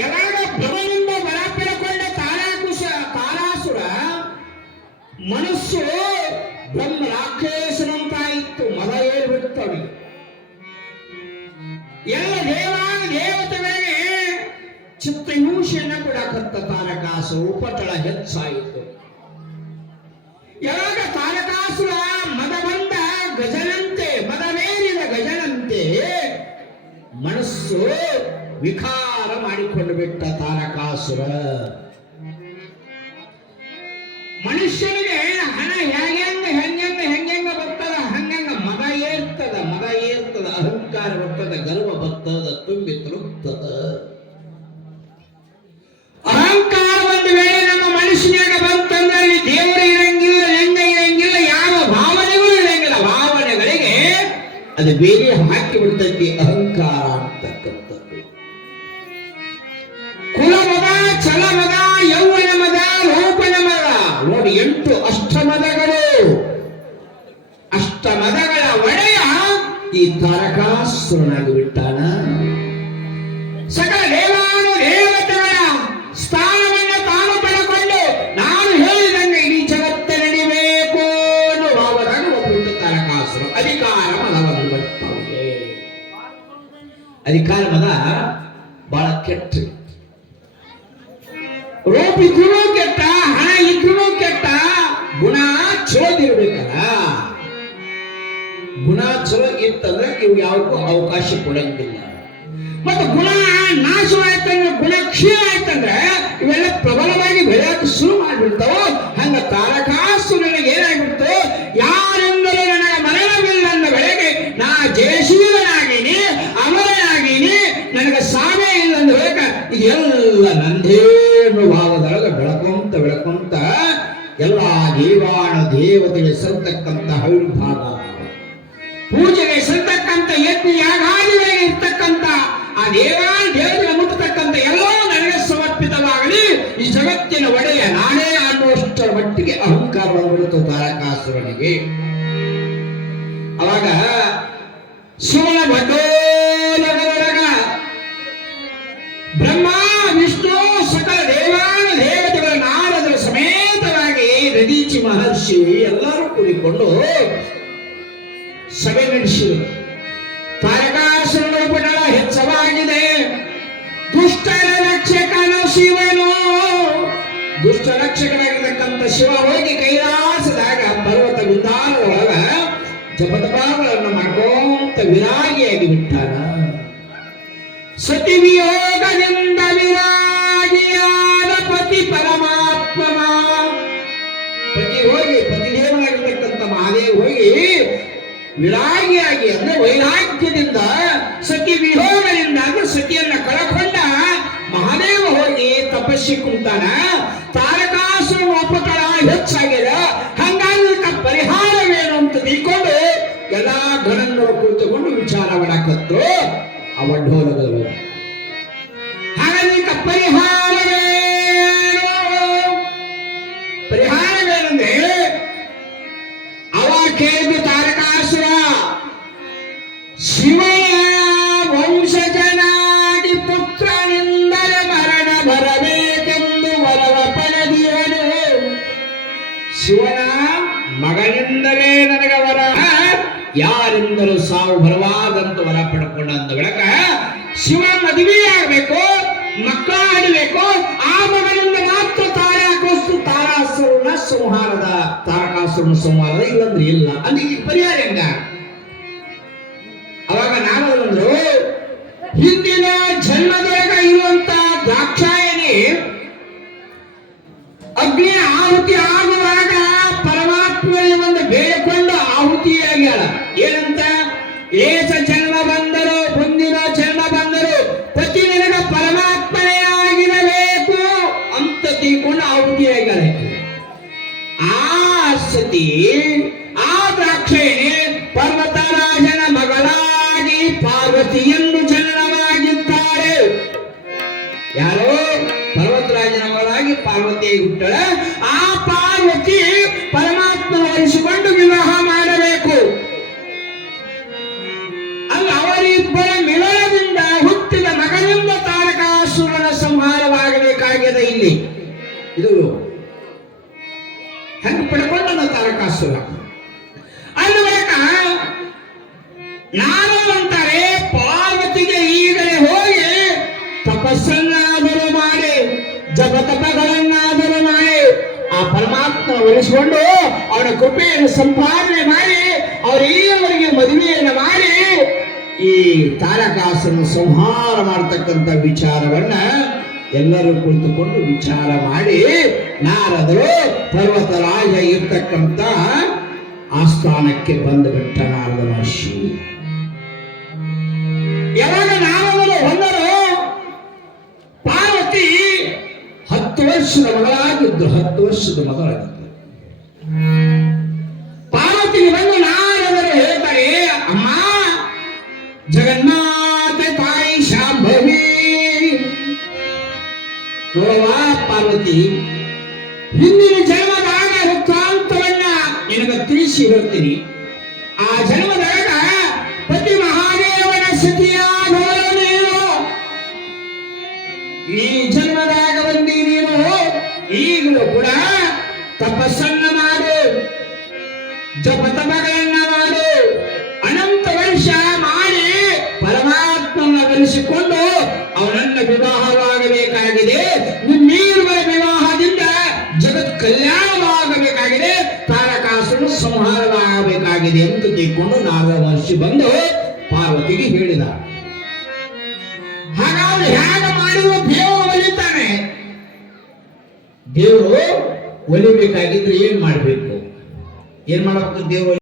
ಯಾವಾಗ ಭ್ರಮನಿಂದ ವರ ಪಡೆಕೊಂಡ ತಾರಾಸುರ ಮನಸ್ಸು ಬ್ರಹ್ಮ ರಾಕ್ಷಸನಂತಾಯಿತು, ಮದ ಏರ್ಬಿಡ್ತವೆ. ಎಲ್ಲ ದೇವತೆಗಳಿಗೆ ಚಿತ್ರಹಿಂಸೆಯನ್ನು ಕೊಡಕತ್ತ ತಾರಕಾಸು ಉಪಟಳ ಹೆಚ್ಚಾಯಿತು. ಯಾವಾಗ ತಾರಕಾಸುರ ಮದ ಬಂದ ಗಜನಂತೆ, ಮದವೇರಿದ ಗಜನಂತೆ ಮನಸ್ಸು ವಿಕಾರ ಮಾಡಿಕೊಂಡು ಬಿಟ್ಟ ತಾರಕಾಸುರ. ಮನುಷ್ಯನಿಗೆ ಹಣ ಹೆಂಗೆಂಗ ಬರ್ತದ ಹಂಗಂಗ ಮದ ಏರ್ತದ, ಅಹಂಕಾರ ಬರ್ತದ, ಗರ್ವ ಬರ್ತದ, ತುಂಬಿ ತೃಪ್ತದ. ಅಹಂಕಾರ ಒಂದು ವೇಳೆ ನಮ್ಮ ಮನುಷ್ಯನಾಗ ಬಂತಂದ್ರೆ ಅಲ್ಲಿ ದೇವರು ಇರಂಗಿಲ್ಲ, ಲಿಂಗ ಇರಂಗಿಲ್ಲ, ಯಾವ ಭಾವನೆಗಳು ಇರಂಗಿಲ್ಲ. ಭಾವನೆಗಳಿಗೆ ಅದು ಬೇರೆ ಹಾಕಿ ಬಿಡ್ತೈತಿ ಅಹಂಕಾರ ಅಂತಕ್ಕಂಥದ್ದು. ಕುಲಮದ, ಛಲಮದ, ಯೌವನ ಮದ, ರೂಪನ ಮದ, ನೋಡಿ 8 ಅಷ್ಟಮದಗಳು. ಅಷ್ಟಮದಗಳ ಒಡೆಯ ಈ ತಾರಕಾಸುರನಾಗಿ ಬಿಟ್ಟಾನ. ಸಕಲ ದೇವಾನು ದೇವತೆಗಳ ಸ್ಥಾನವನ್ನು ತಾನು ಪಡೆಕೊಂಡು ನಾನು ಹೇಳಿದಂಗೆ ಇಡೀ ಜಗತ್ತ ನಡಿಬೇಕು ಅನ್ನೋ ಭಾವದಾಗ ಒಬ್ಬರು ತಾರಕಾಸುರ. ಅಧಿಕಾರ ಮದವನ್ನು ಬರ್ತವೆ. ಅಧಿಕಾರ ಮದ ಬಹಳ ಕೆಟ್ಟ. ರೂಪ ಇದ್ರೂ ಕೆಟ್ಟ, ಹಣ ಇದ್ರೂ ಕೆಟ್ಟ, ಗುಣ ಚಲೋದಿರ್ಬೇಕಲ್ಲ. ಗುಣ ಚಲೋ ಇತ್ತಂದ್ರೆ ಇವು ಯಾವಕ್ಕೂ ಅವಕಾಶ ಕೊಡಂಗಿಲ್ಲ. ಮತ್ತೆ ಗುಣ ನಾಶವಾಯ್ತಂದ್ರೆ, ಗುಣ ಕ್ಷೀಣ ಆಯ್ತಂದ್ರೆ ಇವೆಲ್ಲ ಪ್ರಬಲವಾಗಿ ಬೆಳೆಯಕ್ಕೆ ಶುರು ಮಾಡಿಬಿಡ್ತಾವ. ಹಂಗ ತಾರಕಾಸುರನಿಗೆ ಏನಾಗ್ಬಿಡ್ತು, ಯಾರೆಂದರೆ ನನಗೆ ಮರಣವಿಲ್ಲ ಅಂದ ಬೆಳೆಗೆ ನಾ ಜಯಶೀಲನಾಗೀನಿ, ಅಮರನಾಗೀನಿ, ನನಗೆ ಸಾಮೆ ಇಲ್ಲ ಅಂದ ಬೇಕ ಇದೆಲ್ಲ ನಂದೇನು ಭಾವದೊಳಗೆ ಬೆಳಕೊಂತ ಎಲ್ಲ ದೇವಾಣ ದೇವತೆಗೆ ಸಲ್ತಕ್ಕಂಥ ಹವಿರ್ಭಾಗ, ಪೂಜೆಗೆ ಸಲ್ತಕ್ಕಂಥ ಯಜ್ಞ ಯಾಗಾದಿಗಳಿಗೆ ಇರ್ತಕ್ಕಂಥ ಆ ದೇವತೆಗಳ ಮುಟ್ಟತಕ್ಕಂಥ ಎಲ್ಲವೂ ನನಗೆ ಸಮರ್ಪಿತವಾಗಲಿ, ಈ ಜಗತ್ತಿನ ಒಡೆಯ ನಾನೇ ಅನ್ನುವಷ್ಟರ ಮಟ್ಟಿಗೆ ಅಹಂಕಾರ ಬಂದ್ಬಿಡುತ್ತೆ ತಾರಕಾಸುರನಿಗೆ. ಅವಾಗ ಶಿವನ ಭಟೋಲಗದೊಳಗ ಬ್ರಹ್ಮ ವಿಷ್ಣು ಸಕಲ ದೇವಾನ ದೇವತೆಗಳ ನಾರದರ ಸಮೇತವಾಗಿ ದಧೀಚಿ ಮಹರ್ಷಿ ಎಲ್ಲರೂ ಕೂಡಿಕೊಂಡು ಸಭೆ ನಡೆಸಿದರು. ತಾರಕಾಸುರನ ಉಪಟಳ ಹೆಚ್ಚವಾಗಿದೆ. ದುಷ್ಟರ ರಕ್ಷಕನು ಶಿವನು. ದುಷ್ಟ ರಕ್ಷಕನಾಗಿರ್ತಕ್ಕಂಥ ಶಿವ ಹೋಗಿ ಕೈಲಾಸದಾಗ ಪರ್ವತ ವಿಧಾನದೊಳಗ ಜಪತಪಾಗಳನ್ನು ಮಾಡ್ಕೊಂತ ವಿರಾಗಿಯಾಗಿ ಬಿಟ್ಟಾನ. ಸತಿ ವಿಯೋಗದಿಂದ ವಿರಾಗಿಯಾದ ಪತಿ ಪರಮಾತ್ಮ. ಪತಿ ಹೋಗಿ ಪತಿದೇವನಾಗಿರ್ತಕ್ಕಂಥ ಮಹಾದೇವ್ ಹೋಗಿ ವಿರಾಗಿಯಾಗಿ ಅಂದ್ರೆ ವೈರಾಗ್ಯದಿಂದ, ಸತಿ ವಿಯೋಗದಿಂದ ಅಂದ್ರೆ ಸತಿಯನ್ನ ಕಳಕೊಂಡ ಮಹಾದೇವ ಹೋಗಿ ತಪಸ್ಸಿ ಕುಂತಾನ. ತಾರಕಾಸುರನ ಉಪಟಳ ಹೆಚ್ಚಾಗಿದೆ. ಹಂಗಾಗಿ ಪರಿಹಾರವೇನು ಅಂತ ತಿಳ್ಕೊಂಡು ಎಲ್ಲಾ ಗಣಗಳು ಕುಳಿತುಕೊಂಡು ವಿಚಾರ ಮಾಡಕತ್ತು ಅವಢೋಲಗಳು. ಹಾಗಾಗಿ ಪರಿಹಾರವೇನೆಂದ್ರೆ ಅವ ಕೇಳಿದ ತಾರಕಾಸುರ ಶಿವನ ವಂಶಜನಾಗಿ ಪುತ್ರನಿಂದಲೇ ಮರಣ ಬರಬೇಕೆಂದು ವರವ ಪಡೆದಿಯನು. ಶಿವನ ಮಗನಿಂದಲೇ ನನಗೆ ವರ, ಯಾರಿಂದಲೂ ಸಾವು ಬರವಾದಂತ ವರ ಪಡ್ಕೊಂಡ ಅಂದ ಬಳಿಕ ಶಿವ ಮದುವೆಯಾಗಬೇಕು, ಮಕ್ಕಳಾಗಬೇಕು. ಆ ಮಗನಿಂದ ಮಾತ್ರ ತಾರಕಾಸುರನ ಸಂಹಾರದ ಇಲ್ಲಂದ್ರೆ ಇಲ್ಲ. ಅದಕ್ಕೆ ಪರಿಹಾರ ಹೆಂಗ? ಅವಾಗ ನಾರದರು ಹಿಂದಿನ ಜನ್ಮದೊಳಗ ಇರುವಂತ ದ್ರಾಕ್ಷಾಯಣಿ ಅಗ್ನಿ ಆಹುತಿ ಆಗುವಾಗ ಪರಮಾತ್ಮನಲ್ಲಿ ಒಂದು ಬೇಡಿಕೊಂಡು ಆಹುತಿಯಾಗ್ಯಾಳ. ಏನಂತ? ಏಸ ಜನ್ಮ ಬಂದರು, ಮುಂದಿನ ಜನ್ಮ ಬಂದರು ಪತಿ ನನಗ ಪರಮಾತ್ಮನೇ ಆಗಿರಬೇಕು ಅಂತ ತಿಳ್ಕೊಂಡು ಆಹುತಿಯಾಗ್ಯಾಳ. ಆ ಸತಿ ಆ ದ್ರಾಕ್ಷಾಯಣಿ ಪರ್ವತರಾಜನ ಮಗಳಾಗಿ ಪಾರ್ವತಿಯನ್ನು ಜನನವಾಗಿದ್ದಾರೆ. ಯಾರೋ ಪರ್ವತರಾಜನ ಮಗಳಾಗಿ ಪಾರ್ವತಿಯಾಗಿ ಹುಟ್ಟಳ. ಆ ಪಾರ್ವತಿ ಪರಮಾತ್ಮ ವಹಿಸಿಕೊಂಡು ವಿವಾಹ ಮಾಡಬೇಕು. ಅಲ್ಲ, ಅವರ ತಾರಕಾಸುರನ ಸಂಹಾರವಾಗಬೇಕಾಗಿದೆ. ಇಲ್ಲಿ ಇದು ಹೆಂಗ್ ಪಡ್ಕೊಂಡ ತಾರಕಾಸುರ ಅನ್ಬೇಕ. ನಾನು ಅಂತಾರೆ ಪಾರ್ವತಿಗೆ ಈಗಲೇ ಹೋಗಿ ತಪಸ್ಸನ್ನಾದರೂ ಮಾಡಿ ಜಪತಪಗಳನ್ನಾದರೂ ಮಾಡಿ ಆ ಪರಮಾತ್ಮ ಒಲಿಸಿಕೊಂಡು ಅವನ ಕೃಪೆಯನ್ನು ಸಂಪಾದನೆ ಮಾಡಿ ಅವರಿಗೆ ಮದುವೆಯನ್ನು ಮಾಡಿ ಈ ತಾರಕಾಸುರನ ಸಂಹಾರ ಮಾಡತಕ್ಕಂಥ ವಿಚಾರವನ್ನ ಎಲ್ಲರೂ ಕುಳಿತುಕೊಂಡು ವಿಚಾರ ಮಾಡಿ ನಾರದರು ಪರ್ವತರಾಜ ಇರ್ತಕ್ಕಂಥ ಆಸ್ಥಾನಕ್ಕೆ ಬಂದುಬಿಟ್ಟ ನಾರದ ಮಹರ್ಷಿ. ಯಾವಾಗ ನಾರದರು ಬಂದರು, ಪಾರ್ವತಿ 10 ವರ್ಷದ ಮಗಳಾಗಿದ್ದು 10 ವರ್ಷದ ಮಗಳಾಗಿದ್ದು. ಪಾರ್ವತಿಗೆ ಬಂದು ನಾರದರು ಹೇಳ್ತಾರೆ, ಅಮ್ಮ ಜಗನ್ಮಾತೆ ತಾಯಿ ಶಾಂಭವಿ, ನೋಡವ ಪಾರ್ವತಿ, ಹಿಂದಿನ ಜನ್ಮದಾಗ ವೃತ್ತಾಂತವನ್ನ ನಿನಗೆ ತಿಳಿಸಿ ಹೇಳ್ತೀನಿ. ಆ ಜನ್ಮದಾಗ ಪತಿ ಮಹಾದೇವನ ಸತಿಯಾದವಳು ನೀನು. ಈ ಜನ್ಮದಾಗ ಬಂದಿ ನೀನು. ಈಗಲೂ ಕೂಡ ತಪಸ್ಸನ್ನ ಮಾಡು, ಜಪತಪಗಳನ್ನ ಮಾಡು, ಅನಂತ ವರ್ಷ ಮಾಡಿ ಪರಮಾತ್ಮನ ಒಲಿಸಿಕೊಂಡು ಅವನನ್ನ ವಿವಾಹವಾಗಬೇಕಾಗಿದೆ. ನಿಮ್ಮೀರುಗಳ ವಿವಾಹದಿಂದ ಜಗತ್ ಕಲ್ಯಾಣವಾಗಬೇಕಾಗಿದೆ, ತಾರಕಾಸುರನ ಸಂಹಾರವಾಗಬೇಕಾಗಿದೆ ಅಂತ ತಿಳ್ಕೊಂಡು ನಾರದ ಮಹರ್ಷಿ ಬಂದು ಪಾರ್ವತಿಗೆ ಹೇಳಿದ. ಹಾಗಾದ್ರೆ ಹೇಗೆ ಮಾಡಿರುವ ದೇವರು ಒಲಿತಾನೆ? ದೇವರು ಒಲಿಬೇಕಾಗಿದ್ರೆ ಏನ್ ಮಾಡ್ಬೇಕು? ಏನ್ ಮಾಡಬೇಕು? ದೇವರು